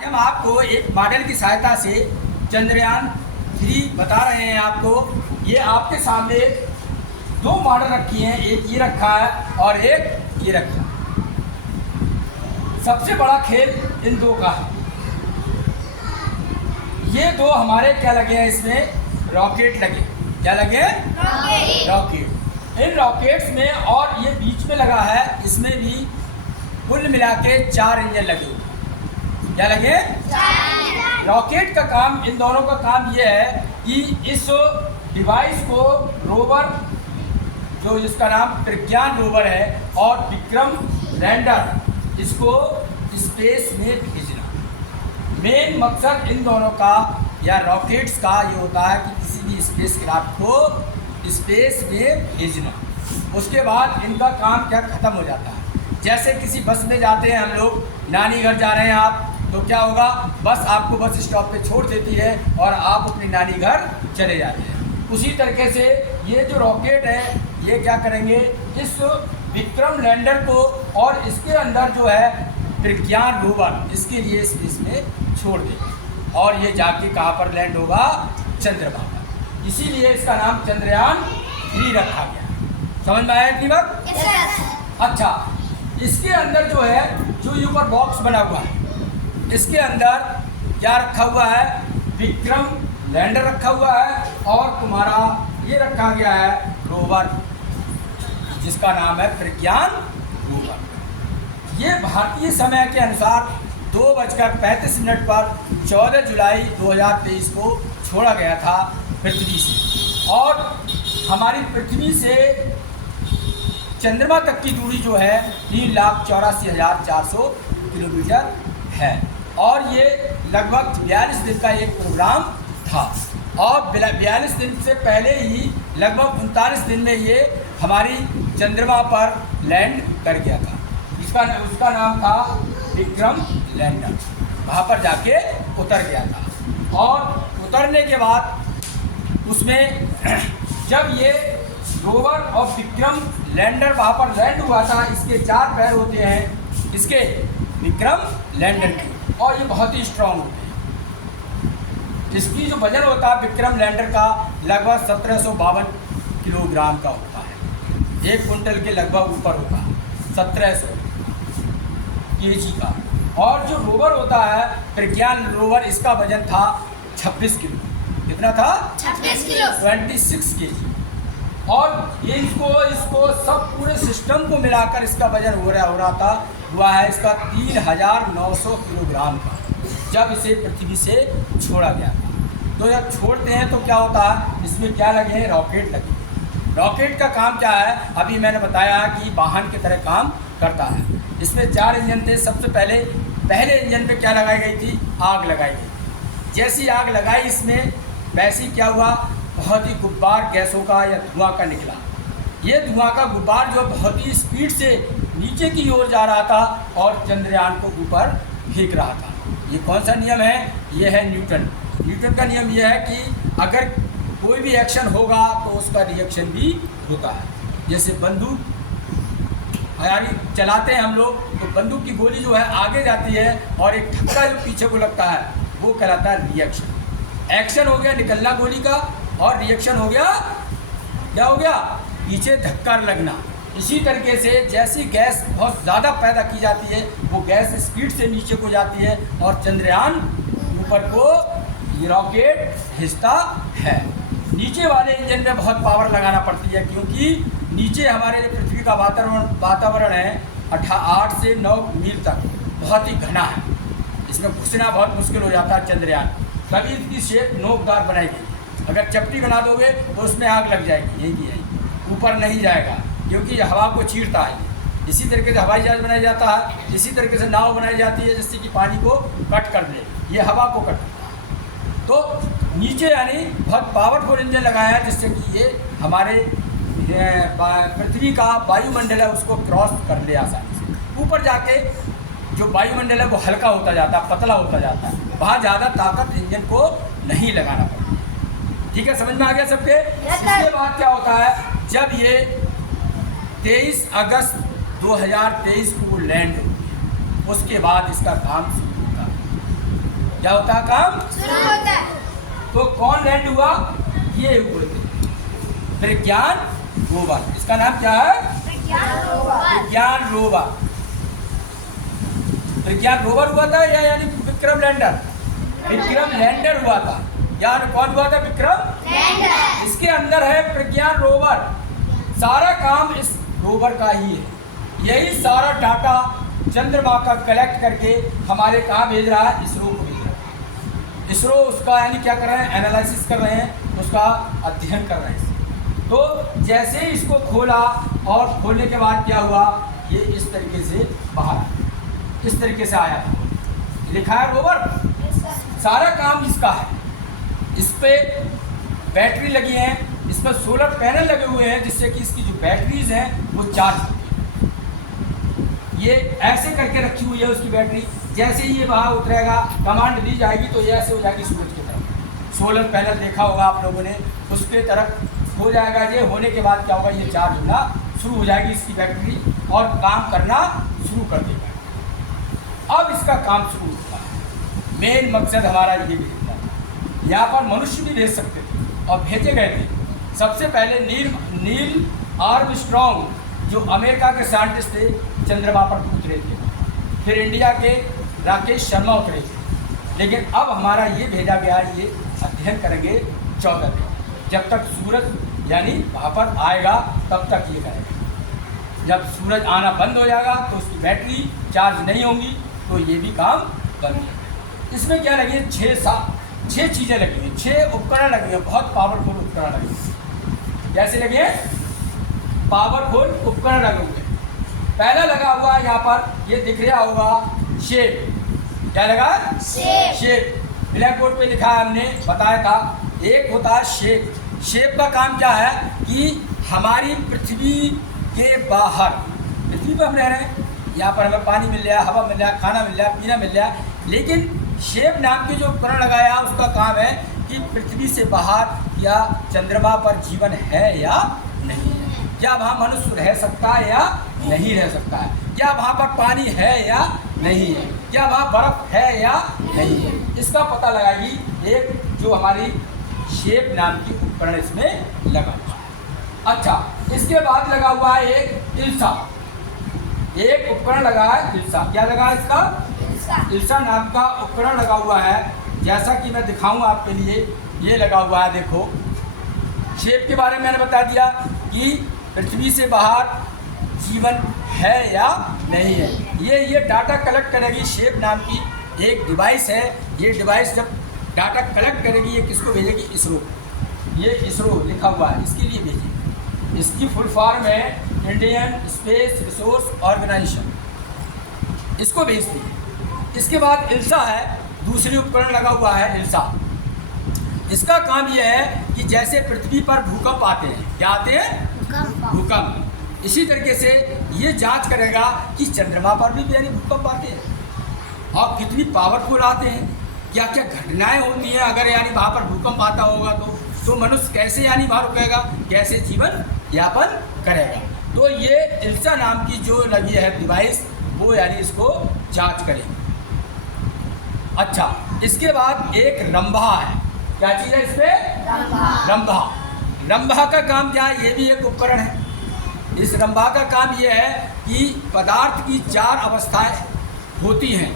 हम आपको एक मॉडल की सहायता से चंद्रयान 3 बता रहे हैं आपको। ये आपके सामने दो मॉडल रखी हैं, एक ये रखा है और एक ये रखा है। सबसे बड़ा खेल इन दो का है। ये दो हमारे क्या लगे हैं, इसमें रॉकेट लगे। क्या लगे? रॉकेट। इन रॉकेट्स में और ये बीच में लगा है, इसमें भी कुल मिला के 4 इंजन लगे हुए। क्या लगे? रॉकेट का काम, इन दोनों का काम ये है कि इस डिवाइस को रोवर, जो इसका नाम प्रज्ञान रोवर है, और विक्रम लैंडर, इसको स्पेस में भेजना। मेन मकसद इन दोनों का या रॉकेट्स का ये होता है कि किसी भी स्पेस क्राफ्ट को स्पेस में भेजना। उसके बाद इनका काम क्या खत्म हो जाता है। जैसे किसी बस में जाते हैं हम लोग, नानी घर जा रहे हैं आप, तो क्या होगा, बस आपको बस स्टॉप पे छोड़ देती है और आप अपनी नानी घर चले जाते हैं। उसी तरीके से ये जो रॉकेट है, ये क्या करेंगे, इस विक्रम लैंडर को और इसके अंदर जो है प्रज्ञान रोवर, इसके लिए स्पेस में छोड़ देंगे और ये जाके कहाँ पर लैंड होगा, चंद्रमा पर। इसीलिए इसका नाम चंद्रयान 3 रखा गया। समझ में आया इतनी बात? अच्छा, इसके अंदर जो है, जो ऊपर बॉक्स बना हुआ है, इसके अंदर क्या रखा हुआ है, विक्रम लैंडर रखा हुआ है और तुम्हारा ये रखा गया है रोवर, जिसका नाम है प्रज्ञान रोवर। ये भारतीय समय के अनुसार 2:35 पर 14 जुलाई 2023 को छोड़ा गया था पृथ्वी से। और हमारी पृथ्वी से चंद्रमा तक की दूरी जो है 3,84,400 किलोमीटर है। और ये लगभग 42 दिन का एक प्रोग्राम था और 42 दिन से पहले ही लगभग 39 दिन में ये हमारी चंद्रमा पर लैंड कर गया था। उसका नाम था विक्रम लैंडर। वहाँ पर जाके उतर गया था और उतरने के बाद उसमें जब ये रोवर और विक्रम लैंडर वहाँ पर लैंड हुआ था, इसके 4 पैर होते हैं, इसके विक्रम लैंडर के, और ये बहुत ही स्ट्रॉन्ग होते हैं। इसकी जो वजन होता है विक्रम लैंडर का लगभग 1752 किलोग्राम का होता है। 1 क्विंटल के लगभग ऊपर होता है, 1700 केजी का। और जो रोवर होता है प्रज्ञान रोवर, इसका वजन था 26 किलो। कितना था? 26 किलो, 26 केजी। और ये इसको सब पूरे सिस्टम को मिलाकर इसका वजन हो रहा हुआ है इसका 3,900 किलोग्राम का, जब इसे पृथ्वी से छोड़ा गया था। तो जब छोड़ते हैं तो क्या होता है, इसमें क्या लगे हैं, रॉकेट लगे। रॉकेट का काम क्या है, अभी मैंने बताया कि वाहन की तरह काम करता है। इसमें 4 इंजन थे। सबसे पहले इंजन पे क्या लगाई गई थी, आग लगाई गई। जैसी आग लगाई इसमें, वैसी क्या हुआ, बहुत ही गुब्बार गैसों का या धुआं का निकला। ये धुआं का गुब्बार जो बहुत ही स्पीड से नीचे की ओर जा रहा था और चंद्रयान को ऊपर फेंक रहा था। ये कौन सा नियम है, ये है न्यूटन का नियम। ये है कि अगर कोई भी एक्शन होगा तो उसका रिएक्शन भी होता है। जैसे बंदूक यानी चलाते हैं हम लोग, तो बंदूक की गोली जो है आगे जाती है और एक धक्का जो पीछे को लगता है, वो कहलाता है रिएक्शन। एक्शन हो गया निकलना गोली का, और रिएक्शन हो गया, क्या हो गया, पीछे धक्का लगना। इसी तरीके से जैसी गैस बहुत ज़्यादा पैदा की जाती है, वो गैस स्पीड से नीचे को जाती है और चंद्रयान ऊपर को ये रॉकेट भेजता है। नीचे वाले इंजन में बहुत पावर लगाना पड़ती है, क्योंकि नीचे हमारे पृथ्वी का वातावरण है 8 से 9 मील तक, बहुत ही घना है। इसमें घुसना बहुत मुश्किल हो जाता है चंद्रयान। कभी इसकी शेप नोकदार बनाएगी, अगर चपटी बना दोगे तो उसमें आग लग जाएगी, यही की है, ऊपर नहीं जाएगा, क्योंकि हवा को चीरता है। इसी तरीके से हवाई जहाज बनाया जाता है, इसी तरीके से नाव बनाई जाती है, जिससे कि पानी को कट कर दे, ये हवा को कट करता है। तो नीचे यानी बहुत पावरफुल इंजन लगाया है, जिससे कि ये हमारे पृथ्वी का वायुमंडल है उसको क्रॉस कर ले आसानी से। ऊपर जाके जो वायुमंडल है वो हल्का होता जाता है, पतला होता जाता है, वहाँ ज़्यादा ताकत इंजन को नहीं लगाना पड़ता। ठीक है, समझ में आ गया सबके? इसके बाद क्या होता है, जब ये 23 अगस्त 2023 को लैंड, उसके बाद इसका काम शुरू होता है। क्या होता है? काम शुरू होता है। तो कौन लैंड हुआ? ये हुए थे प्रज्ञान रोवर। इसका नाम क्या है? विज्ञान रोवर। प्रज्ञान रोवर। प्रज्ञान रोवर हुआ था या यानी विक्रम लैंडर? विक्रम लैंडर हुआ था। यानी कौन हुआ था? विक्रम लैंडर। इसके अंदर है प्रज्ञान रोवर। सारा काम इस रोवर का ही है। यही सारा डाटा चंद्रमा का कलेक्ट करके हमारे कहाँ भेज रहा है? इसरो को भेज रहा है। इसरो उसका यानी क्या कर रहे हैं? एनालिसिस कर रहे हैं, उसका अध्ययन कर रहे हैं। तो जैसे ही इसको खोला और खोलने के बाद क्या हुआ? ये इस तरीके से बाहर आया, इस तरीके से आया। लिखा है रोवर। सारा काम इसका है। इस पे बैटरी लगी है, इस पर सोलर पैनल लगे हुए हैं जिससे कि इसकी जो बैटरीज हैं वो चार्ज होती है। ये ऐसे करके रखी हुई है उसकी बैटरी। जैसे ही ये वहाँ उतरेगा, कमांड दी जाएगी तो ये ऐसे हो जाएगी सूरज की तरफ। सोलर पैनल देखा होगा आप लोगों ने, उसके तरफ हो जाएगा। ये होने के बाद क्या होगा? ये चार्ज होना शुरू हो जाएगी इसकी बैटरी और काम करना शुरू कर देगा। अब इसका काम शुरू होता है। मेन मकसद हमारा ये भेजना था। यहाँ पर मनुष्य भी भेज सकते थे और भेजे गए थे। सबसे पहले नील आर्मस्ट्रॉन्ग जो अमेरिका के साइंटिस्ट थे चंद्रमा पर उतरे थे। फिर इंडिया के राकेश शर्मा उतरे थे। लेकिन अब हमारा ये भेजा गया, ये अध्ययन करेंगे 14 दिन, जब तक सूरज यानी वहाँ पर आएगा तब तक ये करेगा। जब सूरज आना बंद हो जाएगा तो उसकी बैटरी चार्ज नहीं होंगी तो ये भी काम बंद हो जाएगा। इसमें क्या लगी? 6 चीज़ें लगी हैं, 6 उपकरण लगे हैं। बहुत पावरफुल उपकरण लगे हैं। कैसे लगे हैं? पावरफुल उपकरण लगे हुए हैं। पहला लगा हुआ है यहाँ पर, ये दिख रहा होगा शेप। क्या लगा? शेप। ब्लैक बोर्ड पे लिखा है, हमने बताया था। एक होता है शेप। शेप का काम क्या है कि हमारी पृथ्वी के बाहर, पृथ्वी पर हम रह रहे हैं, यहाँ पर हमें पानी मिल रहा है, हवा मिल रहा है, खाना मिल रहा है, पीना मिल रहा है। लेकिन शेप नाम के जो उपकरण लगाया है उसका काम है कि पृथ्वी से बाहर या चंद्रमा पर जीवन है या नहीं है, क्या वहाँ मनुष्य रह सकता है या नहीं रह सकता है, क्या वहाँ पर पानी है या नहीं है, क्या वहाँ बर्फ है या नहीं है। इसका पता लगाएगी एक जो हमारी शेप नाम की उपकरण इसमें लगा हुआ है। अच्छा, इसके बाद लगा हुआ है एक इल्सा। एक उपकरण लगा है इल्सा। क्या लगा है इसका? इल्सा नाम का उपकरण लगा हुआ है। जैसा कि मैं दिखाऊं आपके लिए, ये लगा हुआ है। देखो, शेप के बारे में मैंने बता दिया कि पृथ्वी से बाहर जीवन है या नहीं है। ये डाटा कलेक्ट करेगी। शेप नाम की एक डिवाइस है। ये डिवाइस जब डाटा कलेक्ट करेगी, ये किसको भेजेगी? इसरो। ये इसरो लिखा हुआ है, इसके लिए भेजेगी। इसकी फुल फॉर्म है इंडियन स्पेस रिसोर्स ऑर्गेनाइजेशन, इसको भेजती है। इसके बाद इल्सा है, दूसरी उपकरण लगा हुआ है इल्सा। इसका काम यह है कि जैसे पृथ्वी पर भूकंप आते हैं, क्या आते हैं? भूकंप। इसी तरीके से ये जांच करेगा कि चंद्रमा पर भी यानी भूकंप आते हैं और कितनी पावरफुल आते हैं, क्या क्या घटनाएं होती हैं। अगर यानी वहाँ पर भूकंप आता होगा तो मनुष्य कैसे यानी वहाँ रुकेगा, कैसे जीवन यापन करेगा। तो ये इल्सा नाम की जो लगी है डिवाइस, वो यानी इसको जांच करेगी। अच्छा, इसके बाद एक रंभा है। क्या चीज़ है इसमें? रंभा। रंभा का काम क्या है? ये भी एक उपकरण है। इस रंभा का काम ये है कि पदार्थ की 4 अवस्थाएं होती हैं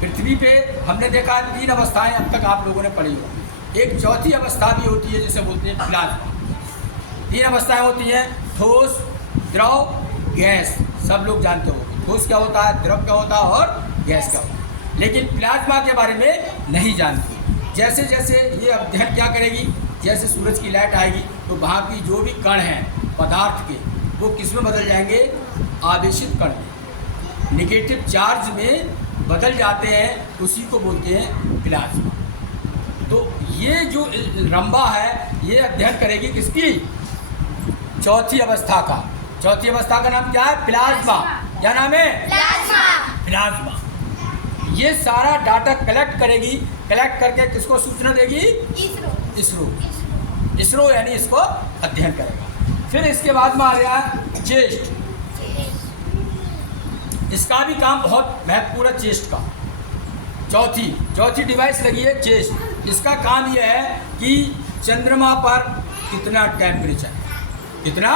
पृथ्वी पे। हमने देखा 3 अवस्थाएं अब तक आप लोगों ने पढ़ी होगी। एक चौथी अवस्था भी होती है जिसे बोलते हैं प्लाज्मा। 3 अवस्थाएं होती हैं, ठोस, द्रव, गैस। सब लोग जानते हो ठोस क्या होता है, द्रव क्या होता है और गैस क्या होता है। लेकिन प्लाज्मा के बारे में नहीं जानती। जैसे जैसे ये अध्ययन क्या करेगी, जैसे सूरज की लाइट आएगी तो वहाँ की जो भी कण हैं पदार्थ के, वो किस में बदल जाएंगे? आवेशित कण में, निगेटिव चार्ज में बदल जाते हैं, उसी को बोलते हैं प्लाज्मा। तो ये जो रंभा है ये अध्ययन करेगी किसकी? चौथी अवस्था का। चौथी अवस्था का नाम क्या है? प्लाज्मा। क्या नाम है? प्लाज्मा। ये सारा डाटा कलेक्ट करेगी, कलेक्ट करके किसको सूचना देगी? इसरो। इसरो यानी इसको अध्ययन करेगा। फिर इसके बाद में आ गया चेस्ट। इसका भी काम बहुत महत्वपूर्ण है चेस्ट का। चौथी डिवाइस लगी है चेस्ट। इसका काम यह है कि चंद्रमा पर कितना टेम्परेचर, कितना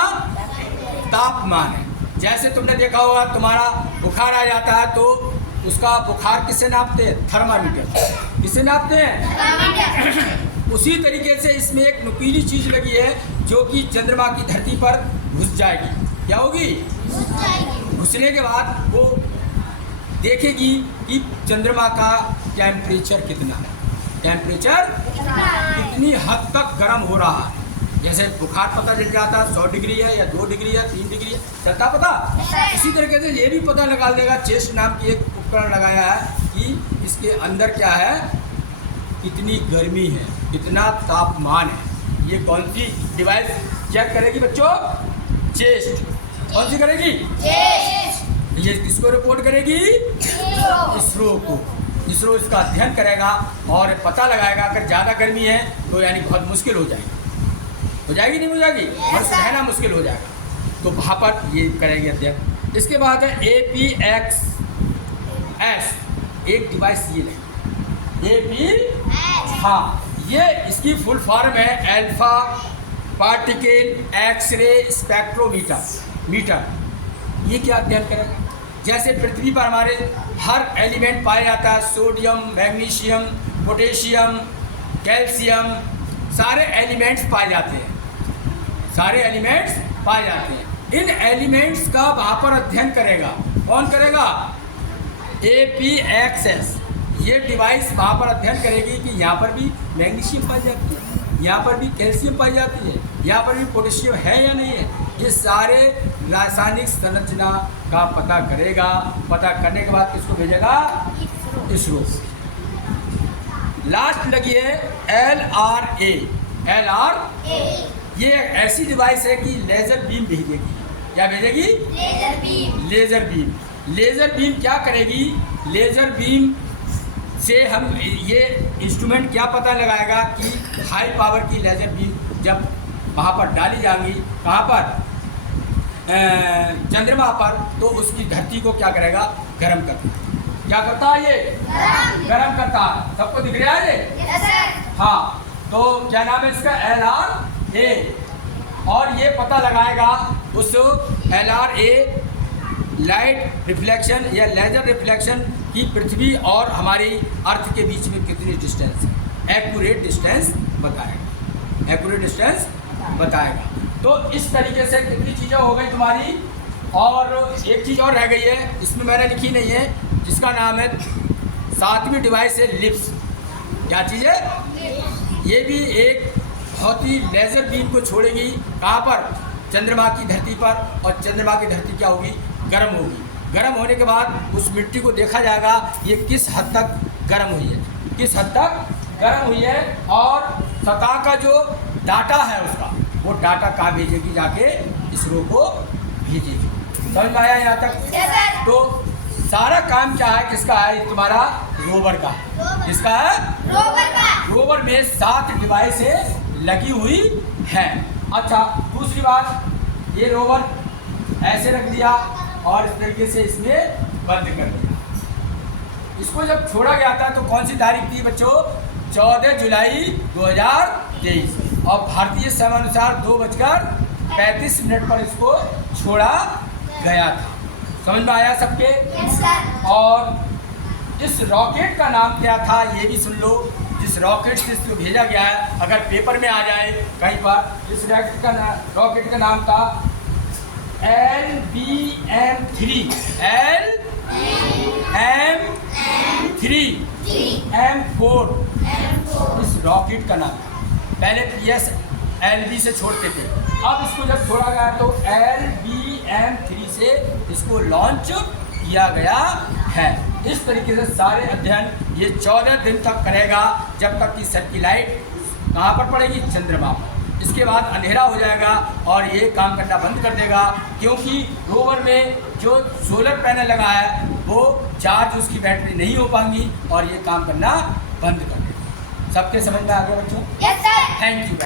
तापमान है। जैसे तुमने देखा होगा तुम्हारा बुखार आ जाता है तो उसका बुखार किससे नापते हैं? थर्मामीटर। किससे नापते हैं? उसी तरीके से इसमें एक नुकीली चीज लगी है जो कि चंद्रमा की धरती पर घुस जाएगी। क्या होगी? घुसने के बाद वो देखेगी कि चंद्रमा का टेम्परेचर कितना है, टेम्परेचर कितनी हद तक गर्म हो रहा है। जैसे बुखार पता चल जाता है 100 डिग्री है या 2 डिग्री है 3 डिग्री है, चलता पता। इसी तरीके से ये भी पता लगा देगा, चेस्ट नाम की एक उपकरण लगाया है कि इसके अंदर क्या है, कितनी गर्मी है, कितना तापमान है। ये कौन सी डिवाइस चेक करेगी बच्चों? चेस्ट। कौन सी करेगी? ये किसको रिपोर्ट करेगी? इसरो को। इसरो इसका अध्ययन करेगा और पता लगाएगा अगर ज़्यादा गर्मी है तो यानी बहुत मुश्किल हो जाएगी। हो जाएगी नहीं हो जाएगी? और रहना मुश्किल हो जाएगा, तो वहाँ पर ये करेंगे अध्ययन। इसके बाद है APXS, एक डिवाइस ये नहीं, हाँ, ये इसकी फुल फॉर्म है अल्फा पार्टिकल एक्सरे स्पेक्ट्रोमीटर। ये क्या अध्ययन करेगा? जैसे पृथ्वी पर हमारे हर एलिमेंट पाया जाता है, सोडियम, मैग्नीशियम, पोटेशियम, कैल्शियम, सारे एलिमेंट्स पाए जाते हैं, सारे एलिमेंट्स पाए जाते हैं। इन एलिमेंट्स का वहाँ पर अध्ययन करेगा। कौन करेगा? APXS। ये डिवाइस वहाँ पर अध्ययन करेगी कि यहाँ पर भी मैग्नीशियम पाई जाती है, यहाँ पर भी कैल्शियम पाई जाती है, यहाँ पर भी पोटेशियम है या नहीं है। ये सारे रासायनिक संरचना का पता करेगा। पता करने के बाद किसको भेजेगा? इसरो। लास्ट लगी है LRA। ये एक ऐसी डिवाइस है कि लेजर बीम भेजेगी। क्या भेजेगी? Laser beam. लेजर बीम क्या करेगी? लेजर बीम से हम ये इंस्ट्रूमेंट क्या पता लगाएगा कि हाई पावर की लेजर बीम जब वहाँ पर डाली जाएंगी, कहाँ पर? चंद्रमा पर, तो उसकी धरती को क्या करेगा? गर्म करता है। क्या करता है ये? गर्म करता है। सबको दिख रहा है ये? हाँ, तो क्या नाम है इसका? LRA। और ये पता लगाएगा उस LRA लाइट रिफ्लेक्शन या लेजर रिफ्लेक्शन की पृथ्वी और हमारी अर्थ के बीच में कितनी डिस्टेंस है। एक्यूरेट डिस्टेंस बताएगा, एक्यूरेट डिस्टेंस बताएगा। तो इस तरीके से कितनी चीज़ें हो गई तुम्हारी। और एक चीज़ और रह गई है, इसमें मैंने लिखी नहीं है, जिसका नाम है 7वीं डिवाइस है लिप्स। क्या चीज़ है? ये भी एक बहुत ही लेजर बीम को छोड़ेगी। कहाँ पर? चंद्रमा की धरती पर। और चंद्रमा की धरती क्या होगी? गर्म होगी। गर्म होने के बाद उस मिट्टी को देखा जाएगा ये किस हद तक गर्म हुई है, किस हद तक गर्म हुई है। और सतह का जो डाटा है उसका, वो डाटा कहाँ भेजेगी? जाके इसरो को भेजेगी। समझ में आया यहाँ तक? तो सारा काम क्या है, किसका है? तुम्हारा रोवर का। किसका है? रोवर का। रोवर में 7 डिवाइसें लगी हुई है। अच्छा, दूसरी बात, ये रोवर ऐसे रख दिया और इस तरीके से इसमें बंद कर दिया। इसको जब छोड़ा गया था तो कौन सी तारीख थी बच्चों? 14 जुलाई 2023। और भारतीय समय अनुसार 2:35 पर इसको छोड़ा गया था। समझ में आया सबके? और इस रॉकेट का नाम क्या था ये भी सुन लो। जिस रॉकेट से इसको भेजा गया है, अगर पेपर में आ जाए कहीं पर, इस रॉकेट का नाम था LBM-3। M4 इस रॉकेट का नाम। पहले PSLV से छोड़ते थे, अब इसको जब छोड़ा गया तो LBM-3 से इसको लॉन्च किया गया है। इस तरीके से सारे अध्ययन ये 14 दिन तक करेगा, जब तक कि सैटेलाइट कहाँ पर पड़ेगी? चंद्रमा पर। इसके बाद अंधेरा हो जाएगा और ये काम करना बंद कर देगा, क्योंकि रोवर में जो सोलर पैनल लगा है वो चार्ज उसकी बैटरी नहीं हो पाएंगी और ये काम करना बंद कर देगा। सबके समझ में आ गया बच्चों? Yes sir. Thank you.